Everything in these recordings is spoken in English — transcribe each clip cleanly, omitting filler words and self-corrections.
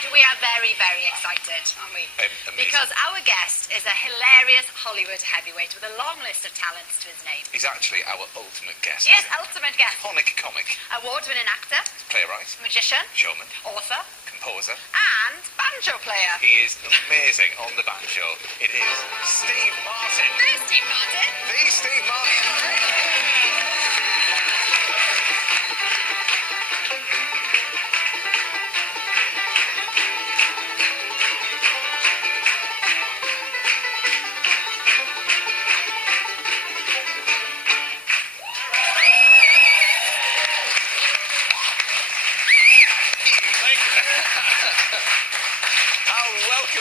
Right, we are very, very excited, aren't we? Amazing. Because our guest is a hilarious Hollywood heavyweight with a long list of talents to his name. He's actually our ultimate guest. Yes, ultimate guest. Iconic comic. Award-winning actor. Playwright. Magician. Showman. Author. Composer. And banjo player. He is amazing on the banjo. It is Steve Martin. The Steve Martin. The Steve Martin.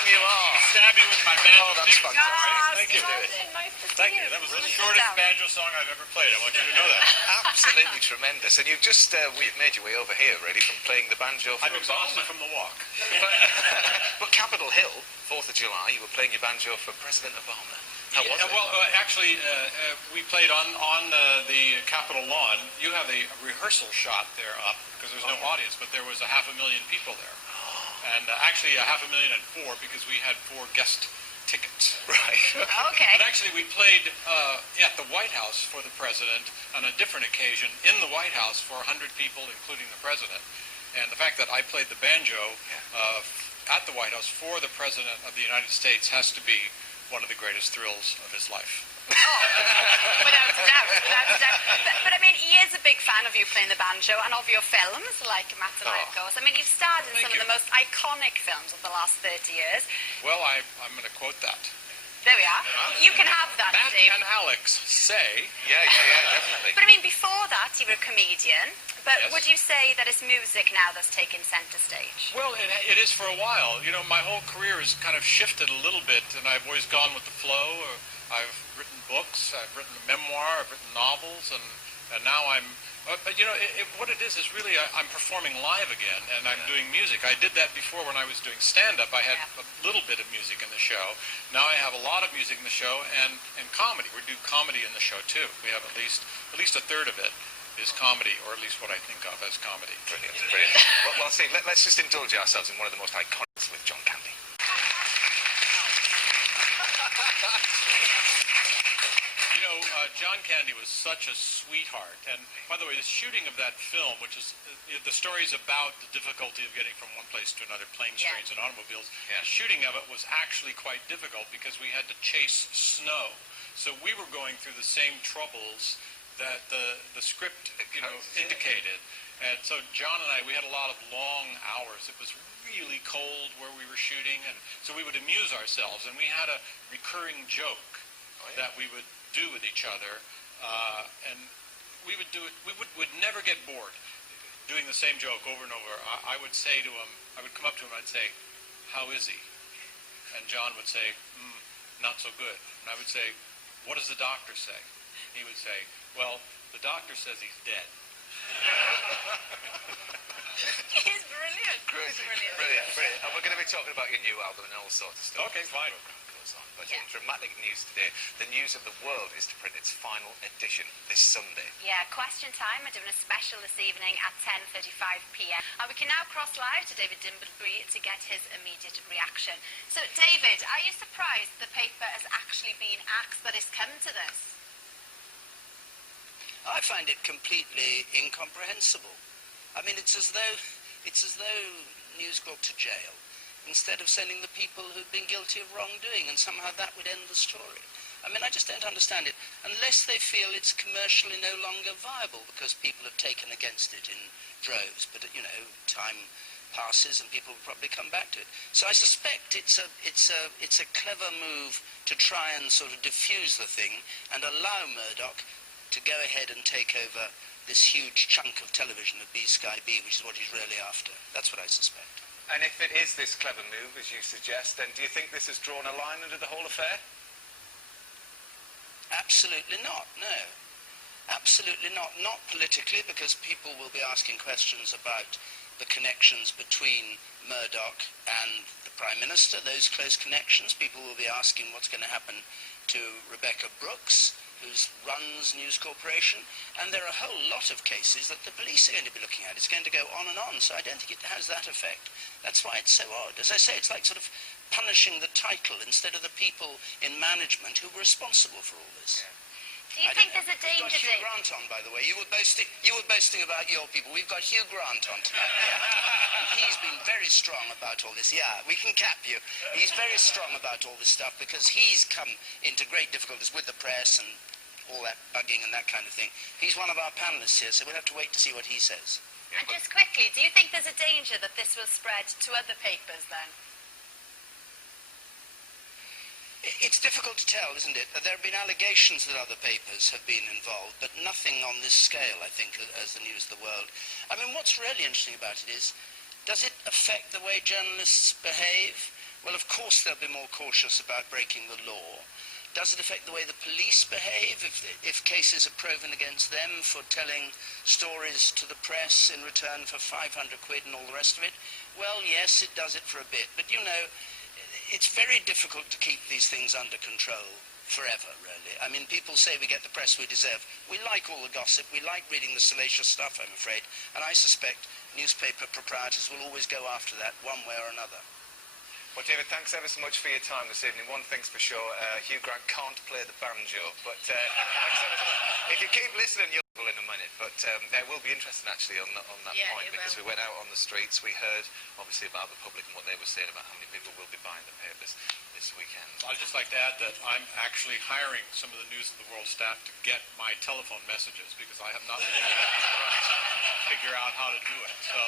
You are. Stabby with my banjo. Oh, that's fantastic. Thank you. Nice to Thank see you. That was the shortest banjo song I've ever played. I want you to know that. Absolutely tremendous. And you've just we've made your way over here, really, from playing the banjo. I'm exhausted from the walk. But Capitol Hill, 4th of July, you were playing your banjo for President Obama. How was it? Well, actually, we played on the Capitol lawn. You have a rehearsal shot there up because there's no audience, but there was 500,000 people there. And actually 500,004 because we had 4 guest tickets. Right. Okay. But actually we played at the White House for the president on a different occasion in the White House for 100 people, including the president. And the fact that I played the banjo at the White House for the president of the United States has to be one of the greatest thrills of his life. Oh, without a doubt, without a doubt. But I mean, he is a big fan of you playing the banjo and of your films, like Matt and I, of course. I mean, you've starred in some of the most iconic films of the last 30 years. Well, I'm going to quote that. There we are. You can have that, Matt Steve. and Alex say... Yeah, definitely. But I mean, before that, you were a comedian. But Yes. would you say that it's music now that's taken centre stage? Well, it is for a while. You know, my whole career has kind of shifted a little bit, and I've always gone with the flow. I've written books, I've written a memoir, I've written novels, and now I'm... But, you know, what it is really I'm performing live again, and I'm doing music. I did that before when I was doing stand-up. I had a little bit of music in the show. Now I have a lot of music in the show, and comedy. We do comedy in the show, too. We have at least a third of it is comedy, or at least what I think of as comedy. Brilliant, brilliant. Well, Steve, let's just indulge ourselves in one of the most iconic with John Candy. You know, John Candy was such a sweetheart. And by the way, the shooting of that film, which is the story's about the difficulty of getting from one place to another, planes, trains, and automobiles. Yeah. The shooting of it was actually quite difficult because we had to chase snow. So we were going through the same troubles that the script, you know, indicated. And so John and I, we had a lot of long hours. It was really cold where we were shooting, and so we would amuse ourselves. And we had a recurring joke that we would do with each other, and we would do it. We would never get bored doing the same joke over and over. I would say to him, I would come up to him, I'd say, "How is he?" And John would say, "Not so good." And I would say, "What does the doctor say?" He would say, "Well, the doctor says he's dead." He's brilliant. Crazy. Brilliant. And we're going to be talking about your new album and all sorts of stuff. Okay, fine. But in dramatic news today, the News of the World is to print its final edition this Sunday. Yeah, Question Time are doing a special this evening at 10:35 p.m. We can now cross live to David Dimbleby to get his immediate reaction. So, David, are you surprised the paper has actually been axed that it's come to this? I find it completely incomprehensible. I mean, it's as though News got to jail instead of sending the people who've been guilty of wrongdoing, and somehow that would end the story. I mean, I just don't understand it, unless they feel it's commercially no longer viable because people have taken against it in droves. But, you know, time passes and people will probably come back to it. So I suspect it's a clever move to try and sort of diffuse the thing and allow Murdoch to go ahead and take over this huge chunk of television of B-Sky B, which is what he's really after. That's what I suspect. And if it is this clever move, as you suggest, then do you think this has drawn a line under the whole affair? Absolutely not, no. Absolutely not. Not politically, because people will be asking questions about the connections between Murdoch and the Prime Minister, those close connections. People will be asking what's going to happen to Rebecca Brooks. who runs News Corporation, and there are a whole lot of cases that the police are going to be looking at. It's going to go on and on, so I don't think it has that effect. That's why it's so odd. As I say, it's like sort of punishing the title instead of the people in management who were responsible for all this. Do you think there's a danger? We've got Hugh Grant on, by the way. You were boasting about your people. We've got Hugh Grant on tonight. And he's been very strong about all this. Yeah, we can cap you. He's very strong about all this stuff because he's come into great difficulties with the press and all that bugging and that kind of thing. He's one of our panelists here, so we'll have to wait to see what he says. And just quickly, do you think there's a danger that this will spread to other papers then? It's difficult to tell, isn't it? There have been allegations that other papers have been involved, but nothing on this scale, I think, as the News of the World. I mean, what's really interesting about it is, does it affect the way journalists behave? Well, of course they'll be more cautious about breaking the law. Does it affect the way the police behave if cases are proven against them for telling stories to the press in return for 500 quid and all the rest of it? Well, yes, it does it for a bit. But, you know, it's very difficult to keep these things under control forever, really. I mean, people say we get the press we deserve. We like all the gossip. We like reading the salacious stuff, I'm afraid. And I suspect newspaper proprietors will always go after that one way or another. Well, David, thanks ever so much for your time this evening. One thing's for sure, Hugh Grant can't play the banjo, but thanks ever so much. If you keep listening, you'll in a minute. But it will be interesting, actually, on that point, because we went out on the streets. We heard, obviously, about the public and what they were saying about how many people will be buying the papers this weekend. I'd just like to add that I'm actually hiring some of the News of the World staff to get my telephone messages because I have not been able to figure out how to do it. So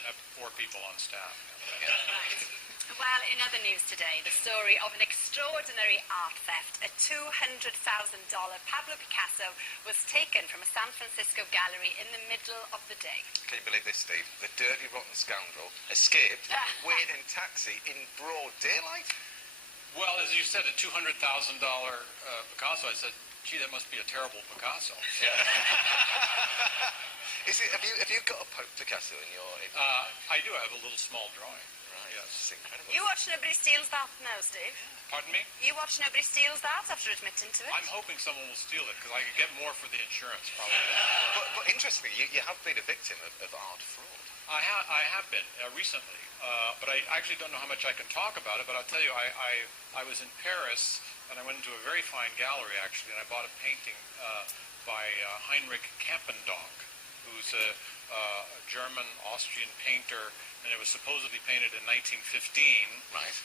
I have 4 people on staff. Yeah. Well, in other news today, the story of an extraordinary art theft. A $200,000 Pablo Picasso was taken from a San Francisco gallery in the middle of the day. Can you believe this, Steve? The dirty, rotten scoundrel escaped, waiting taxi in broad daylight. Well, as you said, a $200,000 Picasso, I said, gee, that must be a terrible Picasso. Yeah. Have you got a Picasso in your... I do. I have a little small drawing. Right, yes. It's incredible. You watch Nobody Steals That now, Steve? Pardon me? You watch Nobody Steals That after admitting to it? I'm hoping someone will steal it because I could get more for the insurance, probably. But interestingly, you have been a victim of art fraud. I have been recently, but I actually don't know how much I can talk about it. But I'll tell you, I was in Paris and I went into a very fine gallery actually, and I bought a painting by Heinrich Campendonck, who's a German Austrian painter, and it was supposedly painted in 1915. Right.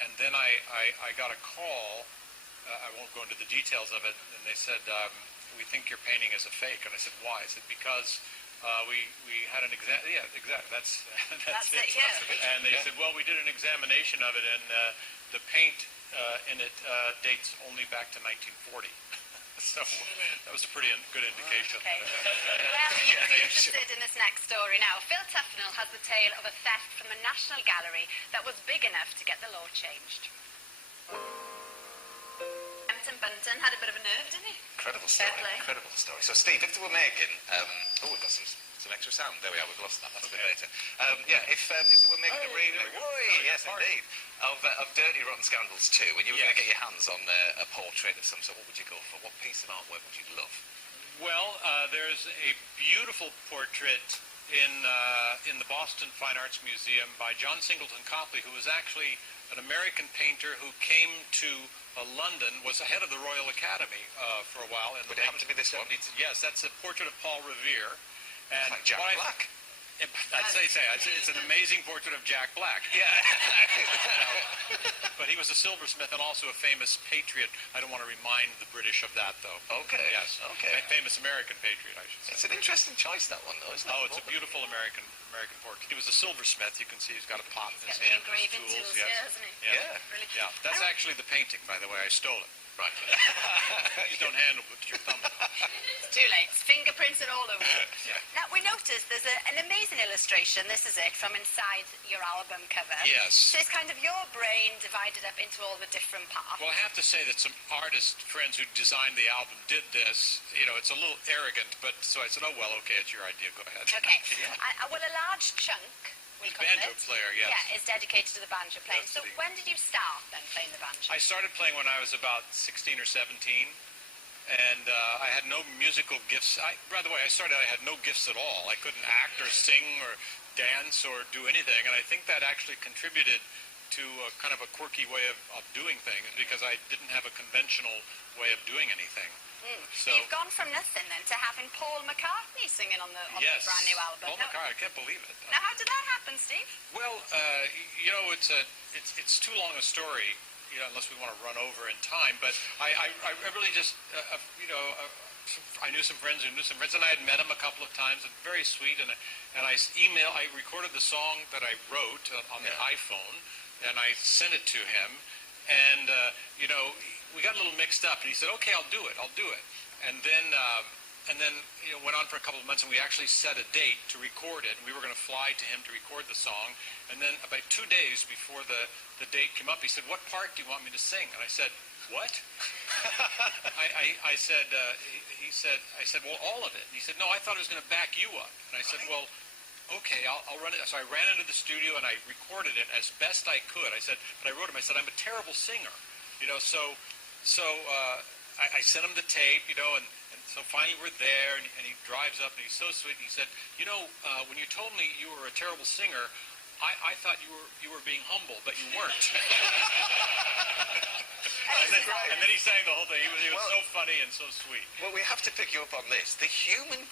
And then I got a call. I won't go into the details of it. And they said, we think your painting is a fake. And I said, why? I said, because we had an exam. Yeah, exactly. That's it. Yeah. And they said, well, we did an examination of it, and the paint in it dates only back to 1940. So that was a pretty good indication. Okay. Well, you're interested in this next story now. Phil Tufnell has the tale of a theft from a national gallery that was big enough to get the law changed. Empton Bunton had a bit of a nerve, didn't he? Incredible story. Incredible story. So, Steve, if they were making... we've got some extra sound. There we are. We've lost that. That's a bit later. If they were making a remake... Yes, indeed. Of Dirty Rotten Scoundrels 2, when you were going to get your hands on a portrait of some sort, what would you go for? What piece of artwork would you love? Well, there's a beautiful portrait in the Boston Fine Arts Museum by John Singleton Copley, who was actually an American painter who came to London, was head of the Royal Academy for a while. Would it happen to be this one? Yes, that's a portrait of Paul Revere. And like Jack Black. I'd say it's an amazing portrait of Jack Black. Yeah. But he was a silversmith and also a famous patriot. I don't want to remind the British of that, though. Okay. Yes. Okay. A famous American patriot, I should say. It's an interesting choice, that one, though, isn't it? Oh, it's a beautiful American portrait. He was a silversmith. You can see he's got a pot in his Got the hand. engraving tools, yeah, hasn't he? Yeah. Yeah. Yeah. That's actually the painting, by the way. I stole it. Right. Please don't handle it with your thumb. It's too late. Fingerprints and all over it. Yeah. Now, we noticed there's an amazing illustration, this is it, from inside your album cover. Yes. So it's kind of your brain divided up into all the different parts. Well, I have to say that some artist friends who designed the album did this. You know, it's a little arrogant, but so I said, oh, well, okay, it's your idea. Go ahead. Okay. Well, a large chunk we'll call banjo it. player, yes. Yeah, is dedicated to the banjo playing. That's So the- when did you start then playing the banjo? I started playing when I was about 16 or 17, and I had no musical gifts. By the way, I had no gifts at all. I couldn't act or sing or dance or do anything, and I think that actually contributed to kind of a quirky way of doing things, because I didn't have a conventional way of doing anything. So, You've gone from nothing then to having Paul McCartney singing on the yes, brand new album. Paul McCartney, I can't believe it. Now, how did that happen, Steve? Well, you know, it's too long a story, you know, unless we want to run over in time. But I really just, I knew some friends who knew some friends, and I had met him a couple of times, and very sweet. And I recorded the song that I wrote on the iPhone, and I sent it to him. And you know, we got a little mixed up, and he said, "Okay, I'll do it." And then you know, went on for a couple of months, and we actually set a date to record it. And we were going to fly to him to record the song. And then about 2 days before the date came up, he said, "What part do you want me to sing?" And I said, "What?" I said, "Well, all of it." And he said, "No, I thought it was going to back you up." And I said, "Well, okay, I'll run it." So I ran into the studio and I recorded it as best I could. I said, but I wrote him, I said, "I'm a terrible singer." You know, so I sent him the tape, you know, and so finally we're there, and he drives up, and he's so sweet. And he said, "You know, when you told me you were a terrible singer, I thought you were being humble, but you weren't." And then he sang the whole thing. He was so funny and so sweet. Well, we have to pick you up on this. The human